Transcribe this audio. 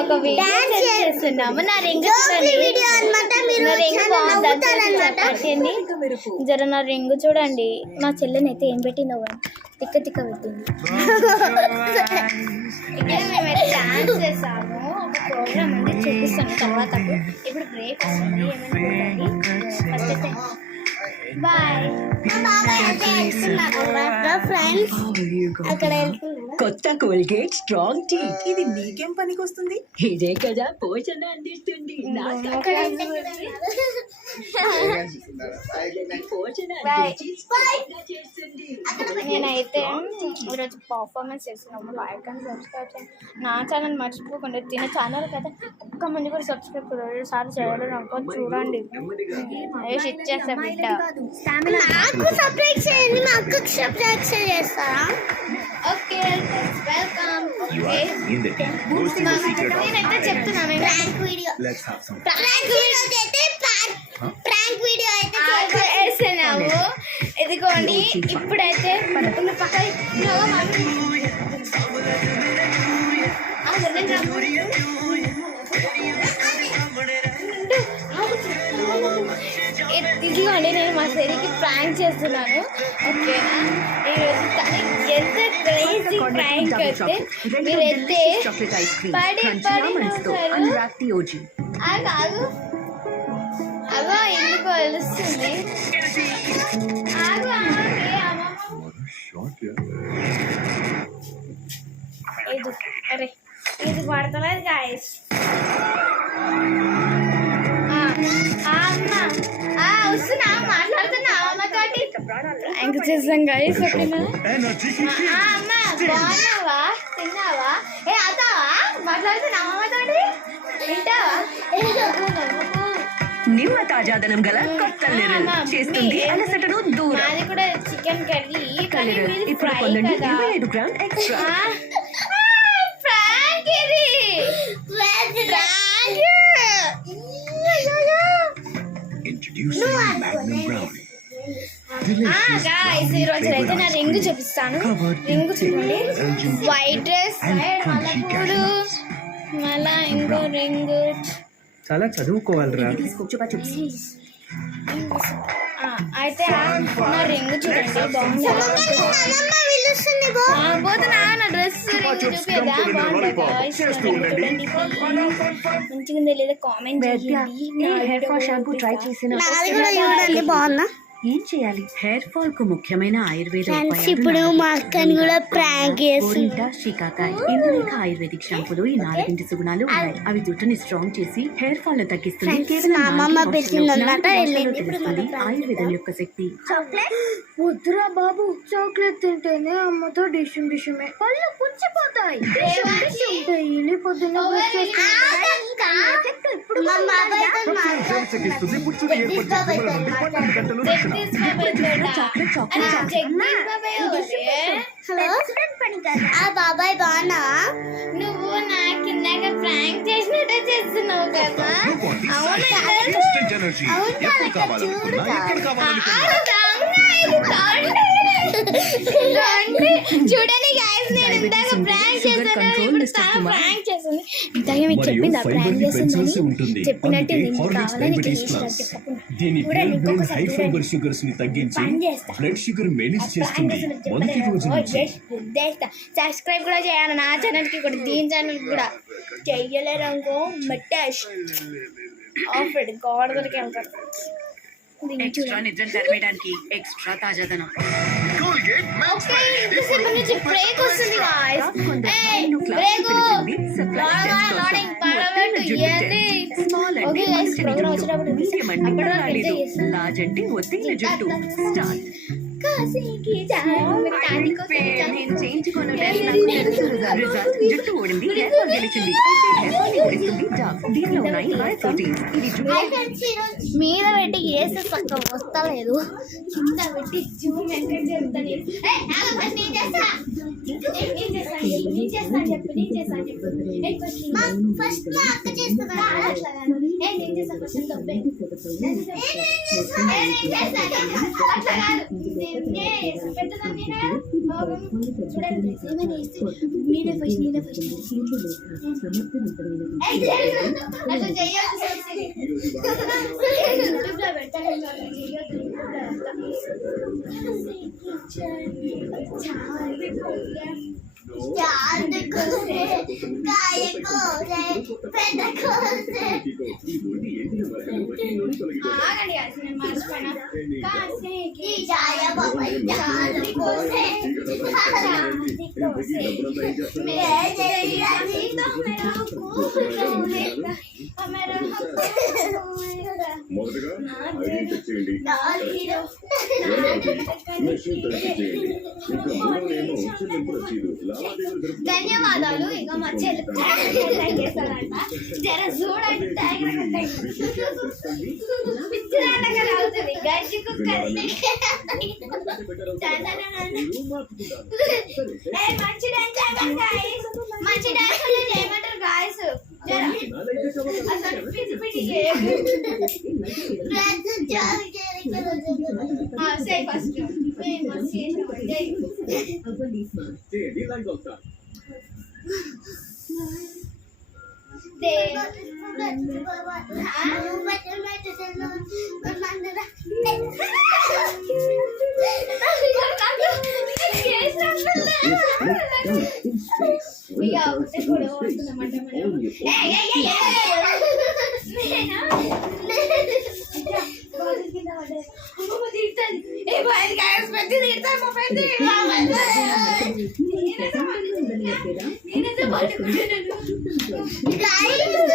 ఒక వీడియో చేస్తున్నాము. నా రింగ్ చూడండి, జర నా రింగ్ చూడండి. మా చెల్లెని అయితే ఏం పెట్టిందో తిక్క తిక్క పెట్టింది. ఇక్కడ మేమైతే డాన్స్ చేసాము. ఒక ప్రోగ్రామ్ ఉంది, చూపిస్తాను తర్వాత. ఇప్పుడు బ్రేక్ వస్తుంది, ఏమనుకోండి. ఫస్ట్ అయితే బాయ్. కొత్త కోల్గేట్ స్ట్రాంగ్ టీ, ఇది నీకేం పనికొస్తుంది? ఇదే కదా పోషణ అందిస్తుంది. నేనైతే ఈరోజు పర్ఫార్మెన్స్ చేస్తున్నాము. లైక్ అండ్ సబ్స్క్రైబ్ చేయండి. నా ఛానల్ మర్చిపోకుండా, తిన ఛానల్ కదా ఒక్క మంది కూడా సబ్స్క్రైబ్ సార్ చేయాలని అనుకోని చూడండి. ఇచ్చేస్తా బిడ్డ. నాకు సబ్స్క్రైబ్ చేయండి, మా అక్కకి సబ్స్క్రైబ్ చేస్తారా? Okay, welcome. నేనైతే చెప్తున్నాను, ప్రాంక్ వీడియో అయితే వేస్తున్నాము. ఇదిగోండి, ఇప్పుడైతే ఇదిగోండి, నేను మా సెరీకి ప్రాంక్ చేస్తున్నాను. ఓకేనా? ఈరోజు ఎంత క్రేజీ ప్రాంక్ అయితే మీరైతే పడి ఆగు అగో ఎందుకు తెలుస్తుంది. ఆగు ఇది అరే ఇది పడతలేదు గాయస్. వస్తున్నా, మాట్లాడుతున్నా అమ్మతోటి ప్రాంక్ చేసాం గాయస్. ఓకేనా? అమ్మ బాగున్నావా, తిన్నావా, ఏ అవుతావా, మాట్లాడుతున్నా అమ్మతోటి, వింటావా? నిమ్మ తాజాదనం గల కొత్త లిరిల్ చేస్తుంది అలసటను దూరం. అది కూడా చికెన్ కర్రీ. ఇప్పుడు పొందండి 25 గ్రామ్ ఎక్స్ట్రా. గాయ్స్, ఈ రోజు అయితే నా రింగ్ చూపిస్తాను. రింగ్ చూడండి, వైట్ డ్రెస్, మల్లెపూలు, మళ్ళా ఇంకో రింగ్. చాలా చదువుకోవాలిరా. అయితే నా రింగ్ చూడండి, బాగుంది. పోతున్నా, నా డ్రెస్ రింగ్ చూపిదా, బాగుంది. మంచిగా లేదా కామెంట్ చేయండి. బాగుందా? ఏం చేయాలి? హెయిర్ ఫాల్ కు ముఖ్యమైన ఆయుర్వేద ఇప్పుడు మా అక్కని కూడా ప్రాంక్ చేస్తుంది. షికాకాయ్, ఇందులోక ఆయుర్వేదిక్ షాంపూలో ఈ 4 సుగుణాలు ఉన్నాయి. అవి జుట్టుని స్ట్రాంగ్ చేసి హెయిర్ ఫాల్ తగ్గిస్తుంది. ఆయుర్వేదం యొక్క శక్తి. వద్దురా బాబు, చాక్లెట్ తింటేనే అమ్మతో డిషమే పళ్ళు పుచ్చిపోతాయి. బాబాయ్ బాగున్నా? నువ్వు నాకు ఇందాక ప్రాంక్ చేసినట్టే చేస్తున్నావు కదా. చూడండి గాయ్స్, నేను ఇందాక ప్రాంక్ చేశాను. ప్రాంక్ చేసింది ఇందాక మీకు చెప్పింది, ప్రాంక్ చేసిందని చెప్పినట్టు కావాలని సబ్స్క్రైబ్ కూడా చేయాలి నా ఛానల్ కి కూడా, దీని ఛానల్ కూడా చెయ్యలేరు అనుకో మెట్టేష్ ఆఫ్ గాడ్ దొరికి వెళ్తారు. ఎక్స్ట్రా నిద్ర తరమేయడానికి ఎక్స్ట్రా తాజాదనం. బ్రేక్ వస్తుంది గాయ్స్. జుట్టు ఓడింది, గెలిచింది. మీద పెట్టి వేస్తే చక్కగా వస్తలేదు, కింద పెట్టి జూమ్ ఎంకరేజ్ చేస్తాను. చూడండి నేనే ఫస్ట్ అట్లా చెయ్యొచ్చు యూట్యూబ్లో పెట్టాలి चांद कोसे काय कोसे पेट कोसे ఆగండి అసలు నేను మర్చిపోయినా కాసేకి जाय बाबा चांद कोसे मैं जइया नी तो मेरा మొదటగా ఐడెంటిఫై చేయండి नालीरो మెషిన్ తనిఖీ చేయండి ఇంకా మూడోదేమో చెల్లింపు రసీదు లావాదేవీలు జరుపుతున్న ధన్యవాదాలు ఇక మా చెల్లి చేస్తారంట జర చూడండి పిచ్చిరాటగా అవుతుంది గడ్డి కుక్కది మంచి డాన్స్ మంచి డాన్స్ ఏమంటారు గాయస్ అసలు పిచ్చి పిచ్చి ब्रेड चाल के సే ఫస్ట్ చేయండి లైక్ అవుతా Guys,